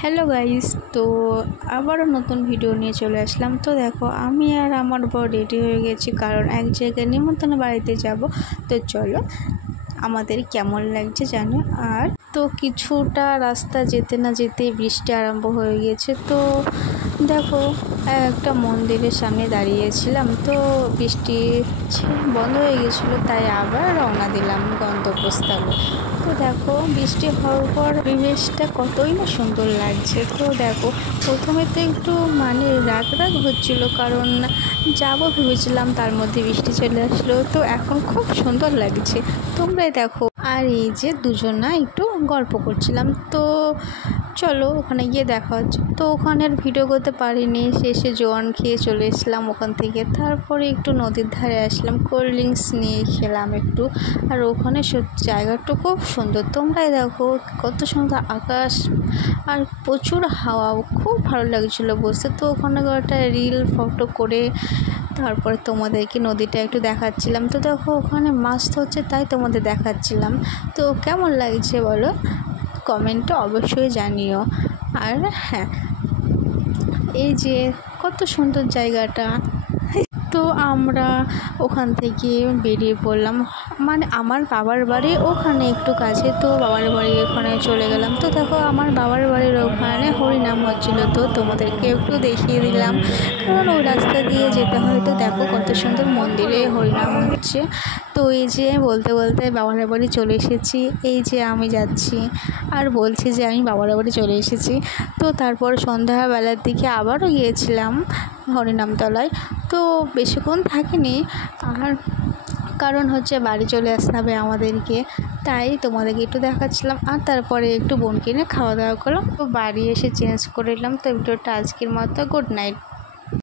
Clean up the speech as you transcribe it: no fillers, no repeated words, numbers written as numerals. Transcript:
Hello guys, তো আবারও নতুন ভিডিও নিয়ে চলে আসলাম। তো দেখো, আমি আর আমার বর রেডি হয়ে গেছি, কারণ এক জায়গায় নিমন্ত্রণ বাড়িতে যাব। তো চলো, আমাদের কেমন লাগছে জানো। আর তো কিছুটা রাস্তা যেতে না যেতে বৃষ্টি আরম্ভ হয়ে গেছে। তো দেখো, একটা মন্দিরের সামনে দাঁড়িয়েছিলাম, তো বৃষ্টি বন্ধ হয়ে গেছিলো, তাই আবার রওনা দিলাম গন্তব্যস্থলে। তো দেখো, বৃষ্টি হওয়ার পর পরিবেশটা কতই না সুন্দর লাগছে। তো দেখো, প্রথমে তো একটু রাগ হচ্ছিল, কারণ যাবো ভেবেছিলাম, তার মধ্যে বৃষ্টি চলে আসলো। তো এখন খুব সুন্দর লাগছে, তোমরাই দেখো। আর এই যে দুজনা একটু গল্প করছিলাম। তো চলো, ওখানে গিয়ে দেখা হচ্ছে। তো ওখানের ভিডিও করতে পারিনি, শেষে জোয়ান খেয়ে চলে এসলাম ওখান থেকে। তারপরে একটু নদীর ধারে আসলাম, কোল্ড ড্রিঙ্কস নিয়ে খেলাম একটু। আর ওখানে জায়গাটা খুব সুন্দর, তোমরাই দেখো কত সুন্দর আকাশ আর প্রচুর হাওয়া, খুব ভালো লাগছিলো বসে। তো ওখানে একটা রিল ফটো করে তারপরে তোমাদেরকে নদীটা একটু দেখাচ্ছিলাম। তো দেখো, ওখানে মাছ ধরছে, তাই তোমাদের দেখাচ্ছিলাম। তো কেমন লাগছে বলো, কমেন্টে অবশ্যই জানিও। আর হ্যাঁ, এই যে কত সুন্দর জায়গাটা। তো আমরা ওখান থেকে বেরিয়ে পড়লাম, আমার বাবার বাড়ি ওখানে একটু কাছে। তো বাবার বাড়ি ওখানে চলে গেলাম। তো দেখো, আমার বাবার বাড়ির ওখানে হরিনাম হচ্ছিলো, তো তোমাদেরকে একটু দেখিয়ে দিলাম, কারণ ওই রাস্তা দিয়ে যেতে হয়। তো দেখো কত সুন্দর মন্দিরে হরিনাম হচ্ছে। তো এই যে বলতে বলতে বাবার বাড়ি চলে এসেছি, এই যে আমি যাচ্ছি আর বলছি যে আমি বাবার বাড়ি চলে এসেছি। তো তারপর সন্ধ্যাবেলার দিকে আবারও গিয়েছিলাম হরিনামতলায়। তো বেশিক্ষণ থাকিনি, আর কারণ হচ্ছে বাড়ি চলে আসতে হবে আমাদেরকে, তাই তোমাদেরকে একটু দেখাচ্ছিলাম। আর তারপরে একটু বোনকে নিয়ে খাওয়া দাওয়া করলাম। তো বাড়ি এসে চেঞ্জ করে নিলাম। তো ভিডিওটা আজকের মতো গুড নাইট।